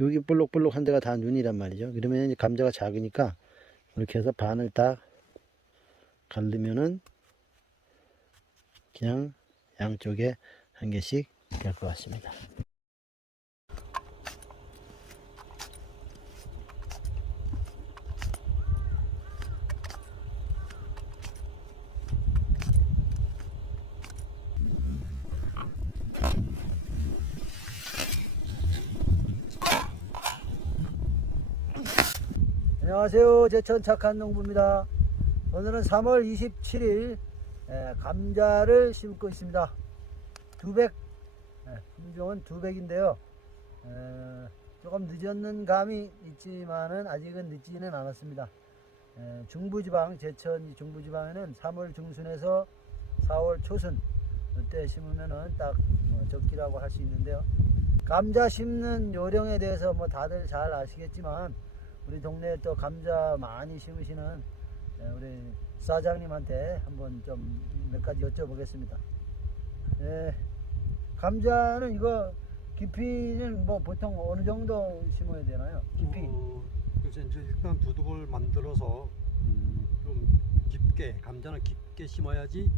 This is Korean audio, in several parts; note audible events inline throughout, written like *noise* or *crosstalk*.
여기 볼록볼록한 데가 다 눈이란 말이죠. 그러면 감자가 작으니까 이렇게 해서 반을 딱 갈르면은 그냥 양쪽에 한 개씩 될 것 같습니다. 안녕하세요. 제천 착한 농부입니다. 오늘은 3월 27일 감자를 심고 있습니다. 두백 예, 품종은 두백인데요. 에, 조금 늦었는 감이 있지만은 아직은 늦지는 않았습니다. 에, 중부지방 제천 이 중부지방에는 3월 중순에서 4월 초순 이때 심으면은 딱 뭐, 적기라고 할 수 있는데요. 감자 심는 요령에 대해서 뭐 다들 잘 아시겠지만 우리 동네에 또 감자 많이 심으시는 에, 우리 사장님한테 한번 좀 몇 가지 여쭤보겠습니다. 예, 감자는 이거 깊이는 뭐 보통 어느 정도 심어야 되나요? 깊이 어, 그래서 이제 일단 두둑을 만들어서 음, 좀 깊게 감자는 깊게 심어야지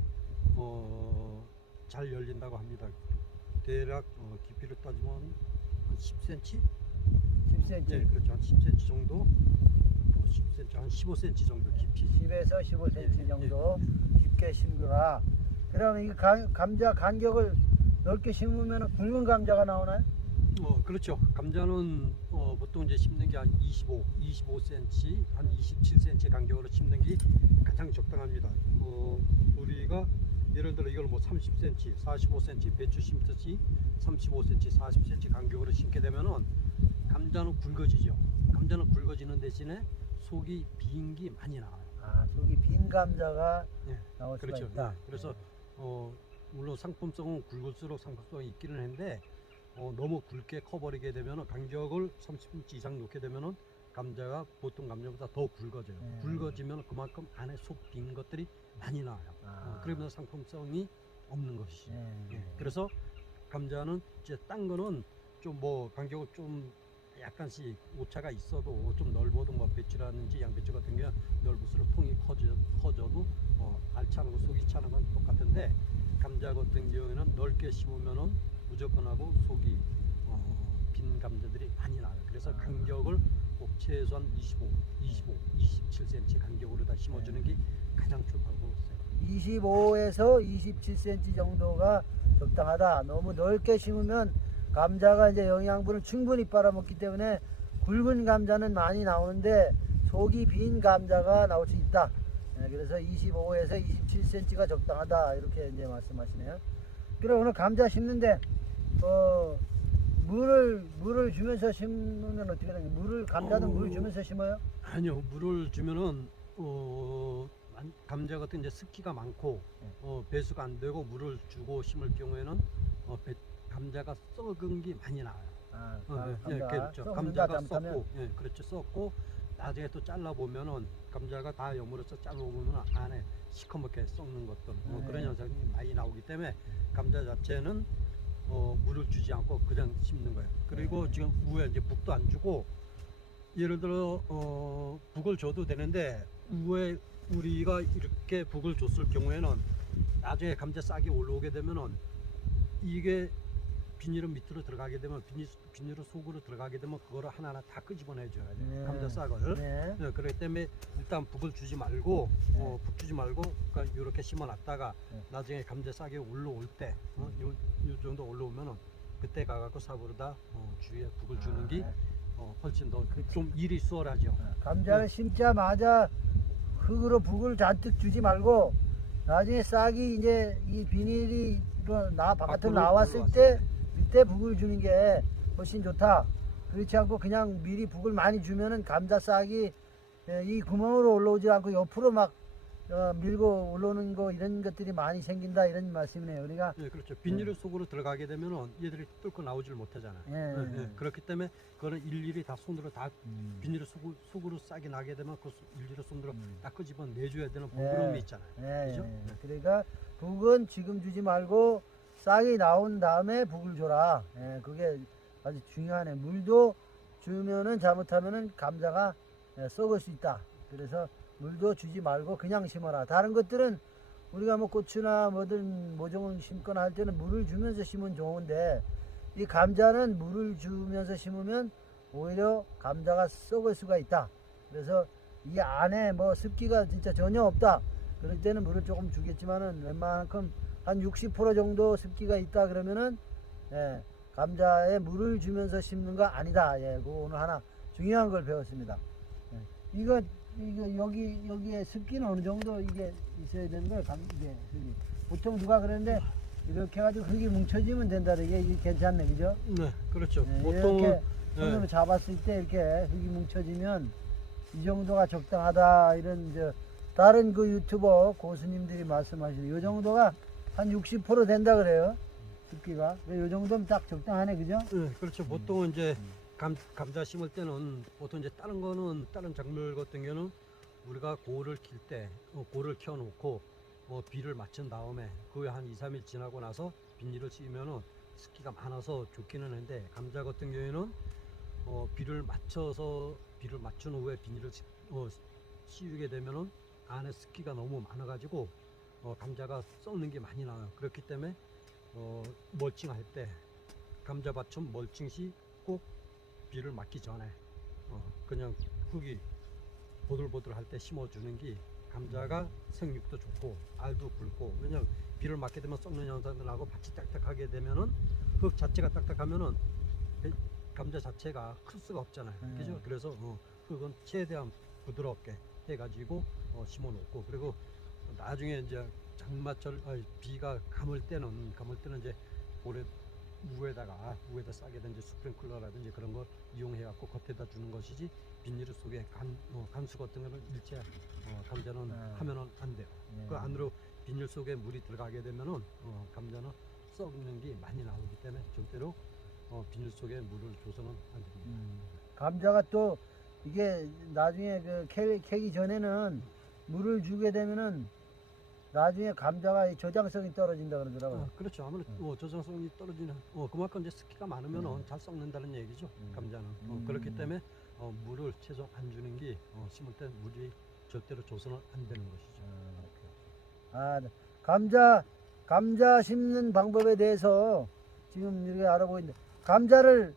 어, 잘 열린다고 합니다. 대략 어, 깊이를 따지면 한 10cm? 10cm, 네, 그렇죠. 한 10cm 정도. 어, 10cm, 한 15cm 정도 깊이. 10에서 15cm 예, 예, 정도 깊게 심거라. 그러면 이 감- 감자 간격을 넓게 심으면 굵은 감자가 나오나요? 어, 그렇죠. 감자는 어, 보통 이제 심는 게 한 25, 25cm, 한 27cm 간격으로 심는 게 가장 적당합니다. 어, 우리가 예를 들어 이걸 뭐 30cm, 45cm 배추 심듯이 35cm, 40cm 간격으로 심게 되면은 감자는 굵어지죠. 감자는 굵어지는 대신에 속이 빈 게 많이 나와요. 아, 속이 빈 감자가 네, 나올 수가 그렇죠. 있다. 네, 그래서 어, 물론 상품성은 굵을수록 상품성이 있기는 한데 어, 너무 굵게 커버리게 되면 간격을 30cm 이상 놓게 되면은 감자가 보통 감자보다 더 굵어져요. 네. 굵어지면 그만큼 안에 속 빈 것들이 많이 나와요. 어, 아. 그러면서 상품성이 없는 것이죠. 네. 예, 그래서 감자는 이제 딴 거는 좀 뭐 간격을 좀 약간씩 오차가 있어도 좀 넓어도 뭐 배추라든지 양배추 같은 경우는 넓을수록 통이 커져, 커져도 어, 알차는 거 속이 차는 건 똑같은데 감자 같은 경우에는 넓게 심으면은 무조건 하고 속이 어, 빈 감자들이 많이 나요. 그래서 아. 간격을 꼭 최소한 25, 25, 27cm 간격으로 다 심어주는 게 가장 좋다고 했어요. 25에서 27cm 정도가 적당하다. 너무 넓게 심으면 감자가 이제 영양분을 충분히 빨아먹기 때문에 굵은 감자는 많이 나오는데 속이 빈 감자가 나올 수 있다. 예, 그래서 25에서 27cm가 적당하다 이렇게 이제 말씀하시네요. 그럼 오늘 감자 심는데 어, 물을 물을 주면서 심으면 어떻게 되나요? 물을 감자도 어. 물 주면서 심어요? 아니요 물을 주면은 어, 만- 감자 같은 이제 습기가 많고 네. 어, 배수가 안 되고 물을 주고 심을 경우에는 어, 배- 감자가 썩은 게 많이 나와요. 아, 어, 네, 감자 예, 그렇죠. 썩는다, 감자가. 썩고, 예, 그렇죠. 썩고 나중에 또 잘라 보면은 감자가 다 여물어서 잘라 보면은 안에 시커멓게 썩는 것들 뭐 네. 그런 현상이 많이 나오기 때문에 감자 자체는 어, 물을 주지 않고 그냥 심는 거예요. 그리고 네. 지금 위에 이제 북도 안 주고 예를 들어 어, 북을 줘도 되는데 위에 우리가 이렇게 북을 줬을 경우에는 나중에 감자 싹이 올라오게 되면은 이게 비닐은 밑으로 들어가게 되면 비닐, 비닐은 속으로 들어가게 되면 그거를 하나하나 다 끄집어내줘야 돼요. 네. 감자 싹을. 네. 네, 그렇기 때문에 일단 북을 주지 말고 네. 어, 북 주지 말고 그러니까 이렇게 심어놨다가 네. 나중에 감자 싹이 올라올 때, 어, 요, 요 정도 올라오면은 그때 가갖고 사부로다 어, 주위에 북을 주는 게 아, 어, 훨씬 더. 좀 일이 수월하죠. 감자를 심자마자 흙으로 북을 잔뜩 주지 말고 나중에 싹이 이제 이 비닐이 또나 바깥으로 나왔을 올라왔을 때 그때 북을 주는 게 훨씬 좋다. 그렇지 않고 그냥 미리 북을 많이 주면은 감자 싹이 예, 이 구멍으로 올라오지 않고 옆으로 막 어, 밀고 올라오는 거 이런 것들이 많이 생긴다 이런 말씀이네요. 우리가 예, 그렇죠. 비닐을 속으로 들어가게 되면은 얘들이 뚫고 나오질 못하잖아요. 예, 예, 예. 예. 그렇기 때문에 그거는 일일이 다 손으로 다 음, 비닐을 속으로, 속으로 싹이 나게 되면 그 소- 일일이 손으로 음. 딱 끄집어 내줘야 되는 번거로움이 예. 있잖아요. 예, 그죠? 예. 그러니까 북은 지금 주지 말고 싹이 나온 다음에 북을 줘라. 예, 그게 아주 중요하네. 물도 주면은 잘못하면은 감자가 예, 썩을 수 있다. 그래서 물도 주지 말고 그냥 심어라. 다른 것들은 우리가 뭐 고추나 뭐든 모종을 심거나 할 때는 물을 주면서 심으면 좋은데 이 감자는 물을 주면서 심으면 오히려 감자가 썩을 수가 있다. 그래서 이 안에 뭐 습기가 진짜 전혀 없다. 그럴 때는 물을 조금 주겠지만은 웬만큼 한 60% 정도 습기가 있다 그러면은 예, 감자에 물을 주면서 심는 거 아니다. 예, 그거 오늘 하나 중요한 걸 배웠습니다. 예. 이거 이거 여기 여기에 습기는 어느 정도 이게 있어야 되는 거예요. 감 이게 흙이. 보통 누가 그러는데 이렇게 해가지고 흙이 뭉쳐지면 된다. 이게, 이게 괜찮네, 그죠? 네, 그렇죠. 예, 보통은 이렇게 예, 손으로 잡았을 때 이렇게 흙이 뭉쳐지면 이 정도가 적당하다 이런 저 다른 그 유튜버 고수님들이 말씀하시는 이 정도가 한 60% 된다 그래요 습기가 이 정도면 딱 적당하네 그죠? 네, 그렇죠. 보통은 이제 음. 감, 감자 심을 때는 보통 이제 다른 거는 다른 작물 같은 경우는 우리가 고를 킬때 어, 고를 켜놓고 어, 비를 맞춘 다음에 그 한 2, 3일 지나고 나서 비닐을 씌우면은 습기가 많아서 좋기는 한데 감자 같은 경우에는 어, 비를 맞춰서 비를 맞춘 후에 비닐을 씌- 어, 씌우게 되면은 안에 습기가 너무 많아가지고 어, 감자가 썩는 게 많이 나와요. 그렇기 때문에 어, 멀칭할 때 감자밭은 멀칭 시 꼭 비를 맞기 전에 어, 그냥 흙이 보들보들 할 때 심어주는 게 감자가 생육도 좋고 알도 굵고 왜냐면 비를 맞게 되면 썩는 현상도 나고 밭이 딱딱하게 되면은 흙 자체가 딱딱하면은 배- 감자 자체가 클 수가 없잖아요. 음. 그죠? 그래서 어, 흙은 최대한 부드럽게 해가지고 어, 심어 놓고 그리고 나중에 이제 장마철 아니, 비가 감을 때는 감을 때는 이제 올해 우에다가 우에다 싸게 된 이제 스프링클러라든지 그런 걸 이용해 갖고 겉에다 주는 것이지 비닐 속에 간 어, 간수 같은 거는 일체 어, 감자는 아. 하면은 안 돼요. 예. 그 안으로 비닐 속에 물이 들어가게 되면은 어, 감자는 썩는 게 많이 나오기 때문에 절대로 어, 비닐 속에 물을 줘서는 안 됩니다. 음. 감자가 또 이게 나중에 그 캐, 캐기 전에는 물을 주게 되면은 나중에 감자가 이 저장성이 떨어진다 그러더라고요. 어, 그렇죠. 아무래도 어, 저장성이 떨어지는 어, 그만큼 이제 습기가 많으면은 음. 잘 썩는다는 얘기죠. 음. 감자는 어, 음. 그렇기 때문에 어, 물을 최소 안 주는 게 어, 심을 때 물이 절대로 줘서는 안 되는 것이죠. 아, 네. 감자 감자 심는 방법에 대해서 지금 이렇게 알아보고 있는데 감자를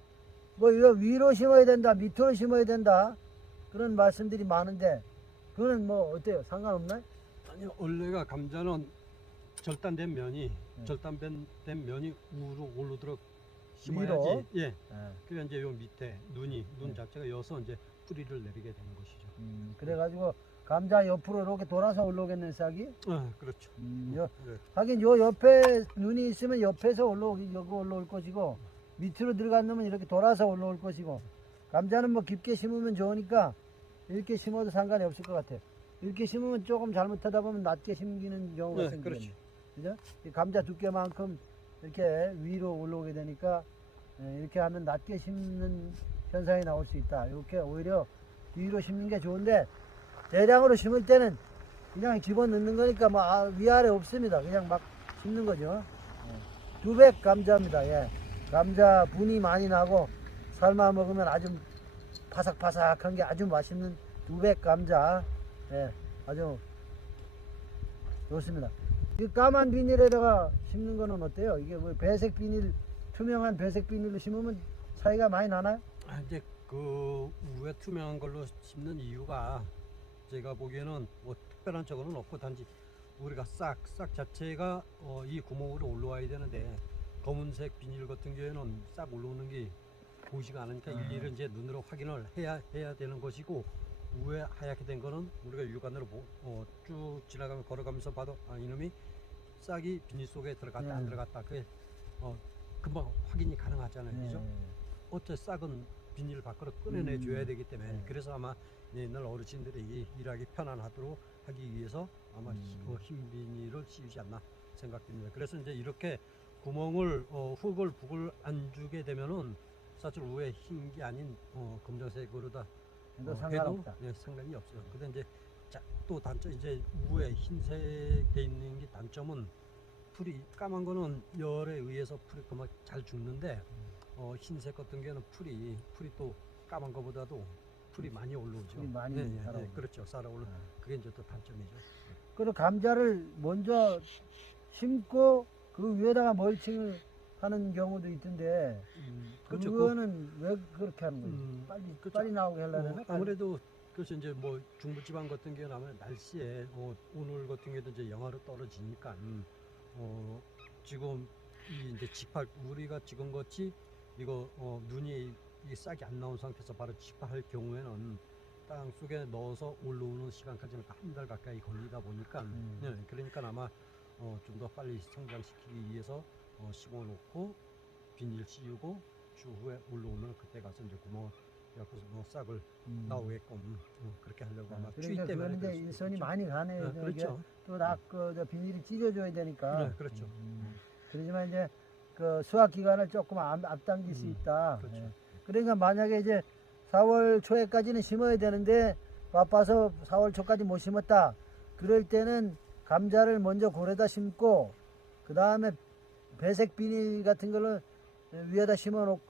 뭐 이거 위로 심어야 된다, 밑으로 심어야 된다 그런 말씀들이 많은데 그거는 뭐 어때요? 상관없나요? 원래가 감자는 절단된 면이 네. 절단된 된 면이 우로 올라들어 위로? 심어야지. 예. 예. 그래 이제 요 밑에 눈이 눈 네. 자체가 여서 이제 뿌리를 내리게 되는 것이죠. 음, 그래가지고 감자 옆으로 이렇게 돌아서 올라오겠네 싹이. 아, 그렇죠. 음, 요, 네. 하긴 요 옆에 눈이 있으면 옆에서 올라오기 여기 올라올 것이고 밑으로 들어간 놈은 이렇게 돌아서 올라올 것이고 감자는 뭐 깊게 심으면 좋으니까 이렇게 심어도 상관이 없을 것 같아요. 이렇게 심으면 조금 잘못하다 보면 낮게 심기는 경우가 네, 생기죠. 그렇죠. 그죠? 이 감자 두께만큼 이렇게 위로 올라오게 되니까 예, 이렇게 하면 낮게 심는 현상이 나올 수 있다. 이렇게 오히려 뒤로 심는 게 좋은데 대량으로 심을 때는 그냥 집어 넣는 거니까 뭐 아, 위아래 없습니다. 그냥 막 심는 거죠. 예. 두백 감자입니다. 예. 감자 분이 많이 나고 삶아 먹으면 아주 바삭바삭한 게 아주 맛있는 두백 감자. 예. 아주 좋습니다. 이 까만 비닐에다가 심는 거는 어때요? 이게 뭐 배색 비닐, 투명한 배색 비닐로 심으면 차이가 많이 나나요? 아, 이제 그 우에 투명한 걸로 심는 이유가 제가 보기에는 뭐 특별한 적은 없고 단지 우리가 싹 싹 자체가 어, 이 구멍으로 올라와야 되는데 검은색 비닐 같은 경우에는 싹 올라오는 게 보이지가 않으니까 음. 일일이 이제 눈으로 확인을 해야 해야 되는 것이고 우에 하얗게 된 거는 우리가 육안으로 보, 어, 쭉 지나가면 걸어가면서 봐도 아 이놈이 싹이 비닐 속에 들어갔다 안 음. 들어갔다 그게 어, 금방 확인이 가능하잖아요, 그죠? 예. 어째 싹은 비닐 밖으로 꺼내내 음. 줘야 되기 때문에 네. 그래서 아마 옛날 어르신들이 일하기 편안하도록 하기 위해서 아마 음. 히- 어, 흰 비닐을 씌우지 않나 생각됩니다. 그래서 이제 이렇게 구멍을 어, 흙을 북을 안 주게 되면은 사실 위에 흰 게 아닌 어, 검정색으로 다 어, 상관없다. 해도 네, 상관이 없어요. 근데 이제 자, 또 단점 이제 위에 흰색 돼 있는 게 단점은 풀이 까만 거는 열에 의해서 풀이 그만 잘 죽는데 어, 흰색 같은 경우는 풀이 풀이 또 까만 거보다도 풀이 많이 올라오죠. 풀이 많이 예, 예, 살아오죠. 예, 그렇죠. 살아 올라. 네. 그게 이제 또 단점이죠. 그리고 감자를 먼저 심고 그 위에다가 멀칭을 하는 경우도 있던데 그렇죠. 그- 그거는 왜 그렇게 하는 거예요? 음, 빨리 그렇죠. 빨리 나오게 하려면 어, 아무래도 그래서 이제 뭐 중부지방 같은 경우는 날씨에 어, 오늘 같은 경우도 이제 영하로 떨어지니까 음, 어, 지금 이 이제 집할 우리가 지금 같이 이거 어, 눈이 이 싹이 안 나온 상태에서 바로 집할 경우에는 땅 속에 넣어서 올라오는 시간까지는 한달 가까이 걸리다 보니까 음. 네, 그러니까 아마 어, 좀 더 빨리 성장시키기 위해서 어, 심어 놓고 비닐 씌우고 추후에 올라오면 그때 가서 이제 구멍을 갖고 뭐 싹을 음. 나오게끔 어, 그렇게 하려고 아마 추위 그러니까 때문에 일선이 있겠죠. 많이 가네요. 네, 이게 그렇죠. 또낙그 비닐이 찢어줘야 되니까. 네, 그렇죠. 음. 그렇지만 이제 그 수확 기간을 조금 앞, 앞당길 수 음, 있다. 그렇죠. 예. 그러니까 만약에 이제 4월 초에까지는 심어야 되는데 바빠서 4월 초까지 못 심었다. 그럴 때는 감자를 먼저 고래다 심고 그 다음에 배색 비닐 같은 걸로 위에다 심어놓고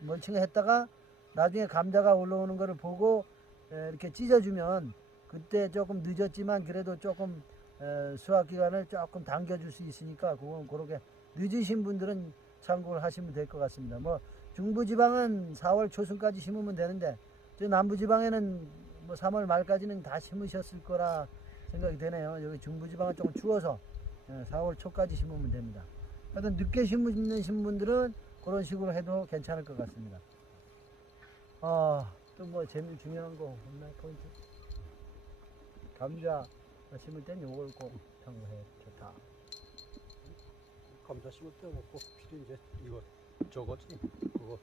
멀칭을 했다가 나중에 감자가 올라오는 거를 보고 에, 이렇게 찢어주면 그때 조금 늦었지만 그래도 조금 에, 수확 기간을 조금 당겨줄 수 있으니까 그건 그렇게 늦으신 분들은 참고를 하시면 될 것 같습니다. 뭐 중부지방은 4월 초순까지 심으면 되는데 저 남부지방에는 뭐 3월 말까지는 다 심으셨을 거라 생각이 되네요. 여기 중부지방은 조금 추워서 예, 4월 초까지 심으면 됩니다. 하여튼 늦게 심으신 분들은 그런 식으로 해도 괜찮을 것 같습니다. 아, 또뭐 재미 중요한 거 없나 포인트? 감자 심을 땐 요걸 꼭 참고해 좋다. 감자 심을 때 먹고 필요 이제 이거 저거지 그거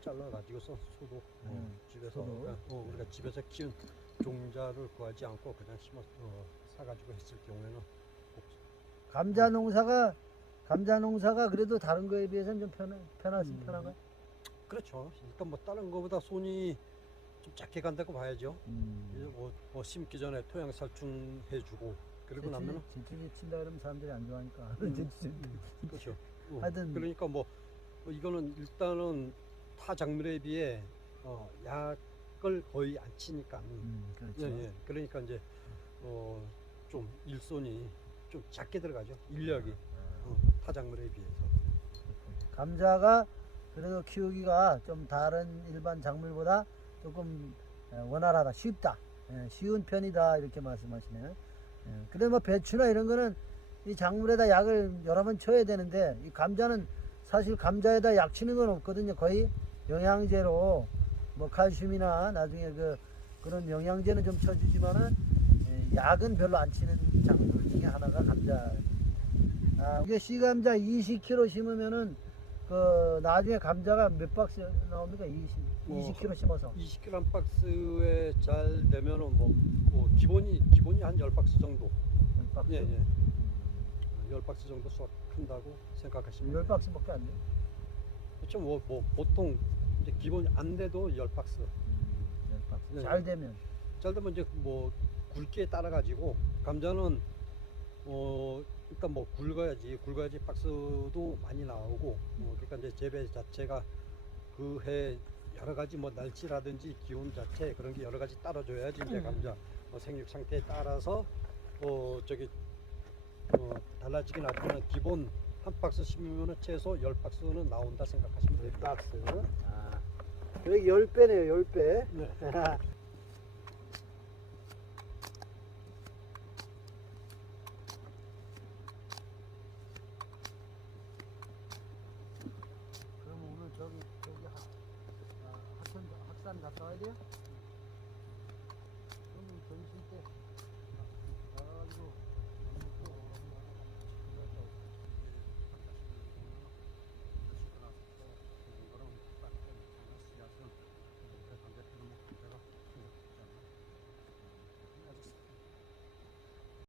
잘라 가지고서 소도 어, 음, 집에서 소도. 우리가, 어, 우리가 집에서 키운 종자를 구하지 않고 그냥 심어 어, 사가지고 했을 경우에는 감자 농사가 감자 농사가 그래도 다른 거에 비해서는 좀 편하 편하 음. 편한가? 그렇죠. 일단 뭐 다른 거보다 손이 좀 작게 간다고 봐야죠. 이제 음. 뭐, 뭐 심기 전에 토양 살충 해주고 그러고 나면은 지치기 친다 그러면 사람들이 안 좋아하니까. 음, *laughs* 그렇죠. 어, 하여튼- 그러니까 뭐, 뭐 이거는 일단은 타 작물에 비해 어, 약을 거의 안 치니까. 음, 그렇죠. 예, 예. 그러니까 이제 어, 좀 일손이 좀 작게 들어가죠. 인력이 작물에 비해서. 감자가 그래도 키우기가 좀 다른 일반 작물보다 조금 에, 원활하다, 쉽다, 예, 쉬운 편이다 이렇게 말씀하시네요. 예, 그래 뭐 배추나 이런 거는 이 작물에다 약을 여러 번 쳐야 되는데 이 감자는 사실 감자에다 약 치는 건 없거든요. 거의 영양제로 뭐 칼슘이나 나중에 그 그런 영양제는 좀 쳐주지만은 예, 약은 별로 안 치는 작물 중에 하나가 감자. 아, 이게 씨감자 20kg 심으면은 그 나중에 감자가 몇 박스 나옵니까? 20, 뭐, 20kg 심어서 20kg 박스에 잘 되면은 뭐, 뭐 기본이 기본이 한 10박스 정도. 몇 박스? 예, 예. 10박스 정도 수확한다고 생각하시면 돼요. 10박스밖에 안 돼. 그렇죠. 뭐, 뭐 보통 이제 기본 안 돼도 10박스. 10박스. 네. 잘 되면 잘 되면 이제 뭐 굵기에 따라 가지고 감자는 어 일단 뭐 굵어야지 굵어야지 박스도 많이 나오고 어, 그러니까 이제 재배 자체가 그 해 여러 가지 뭐 날씨라든지 기온 자체 그런 게 여러 가지 따라줘야지 이제 음. 감자 어, 생육 상태에 따라서 어 저기 어 달라지긴 하지만 기본 한 박스 심으면 최소 열 박스는 나온다 생각하시면 돼요. 10박스. 아. 여기 10배네요, 10배. 네. *laughs* 그럼 오늘